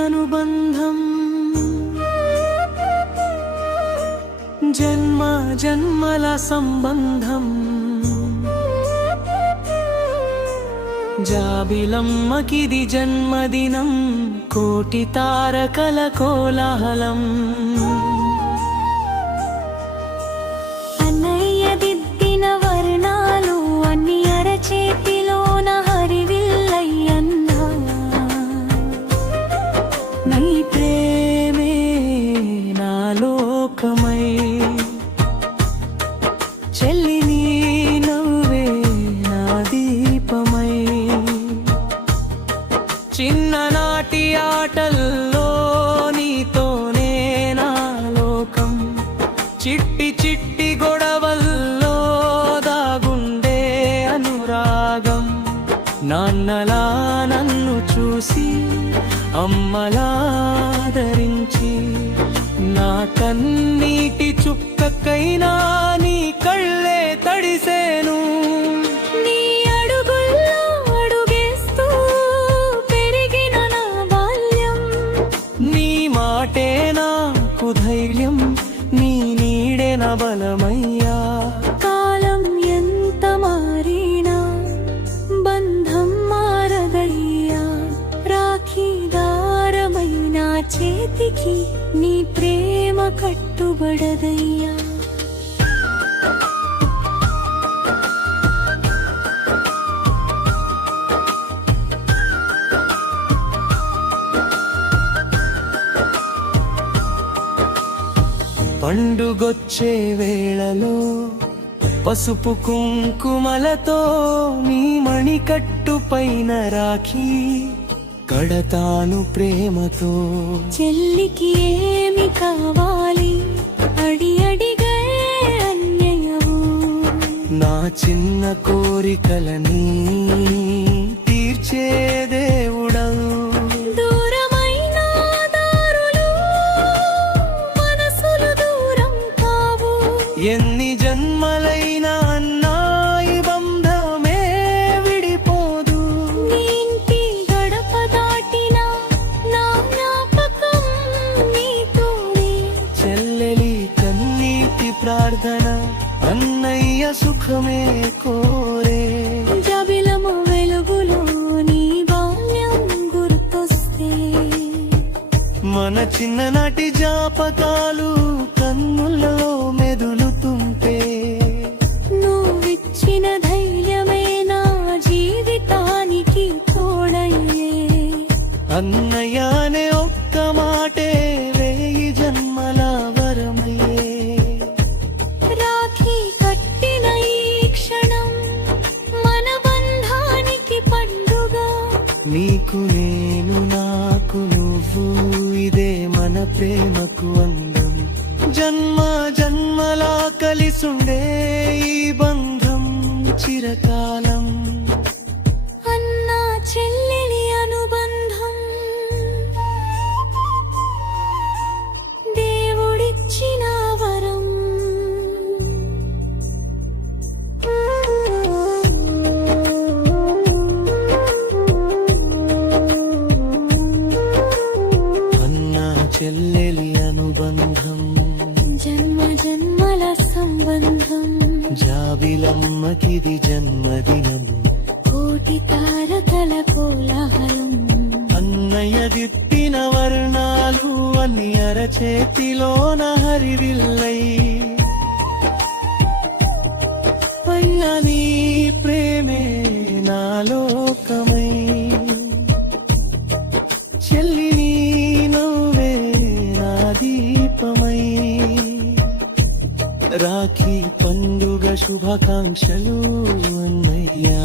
అనుబంధం జన్మ జన్మల సంబంధం జాబిలమ్మకిది జన్మదినం కోటి తారకల కోలాహలం అన్నయ్య దిద్దిన వర్ణాలు అన్ని అరచేతిలోన హరివిల్లయ్యన్నా నీ ప్రేమే నా లోకమై చెల్లి నీ నవ్వే నా దీపమై చిన్ననాటి ఆటల్లో నీతోనే నా లోకం చిట్టి చిట్టి గొడవల్లో దాగుండే అనురాగం నాన్నలా నన్ను చూసి అమ్మలాదరించి నా కన్నీటి చుక్కకైనా నీ కళ్ళే తడిసేను నీ అడుగుల్లో అడుగేస్తూ పెరిగిన నా బాల్యం నీ మాటే నాకు ధైర్యం నీ నీడే నా బలమయ్యా కాలం ఎంత మారినా బంధం మారదయ్యా రాఖీ దారమైన చేతికి నీ ప్రేమ కట్టుబడదయ్యా పండుగొచ్చే వేళలో పసుపు కుంకుమలతో నీ మణికట్టు పైన రాఖీ కడతాను ప్రేమతో చెల్లికి ఏమి కావాలి అడి అడిగే అన్యయవు నా చిన్న కోరికలని తీర్చే దేవుడవు దూరమైన దారులు మనసులు దూరం కావు ఎన్ని జన్మలైనా అన్నాయి బంధమే విడిపోదు నీ ఇంటి గడప దాటిన నా జ్ఞాపకం నీతోనే చెల్లెలి కన్నీటి ప్రార్థన అన్నయ్య సుఖమే కోరే జబిలము వెలుగులో నీ బాల్యం గుర్తొస్తే మన చిన్ననాటి జాపకాలు కన్నుల్లో మెదులుతుంటే నువ్విచ్చిన ధైర్యమే నా జీవితానికి తోడయ్యే అన్నయ్యనే ఒక్క మాటే వేయి జన్మల వరమయ్యే రాఖీ కట్టిన ఈ క్షణం మన బంధానికి పండుగ నీకు నేను నాకు నువ్వు ఇదే మన ప్రేమకు అందం జన్మ జన్మలా కలిసుండే ఈ బంధం చిరకాలం అన్నా చెల్లెలి అనుబంధం దేవుడిచ్చిన వరం అన్న చెల్లెలి అనుబంధం జన్మ జన్మల సంబంధం జాబిలమ్మకిది జన్మదినం కోటి తారకల కోలాహలం అన్నయ్య దిట్టిన వర్ణాలు అన్ని అరచేతిలోన హరివిల్లై పైన నీ ప్రేమే నా లోకమై చెల్లి నీ నవ్వే నా దీపమై రాఖీ పండుగ శుభాకాంక్షలు అన్నయ్యా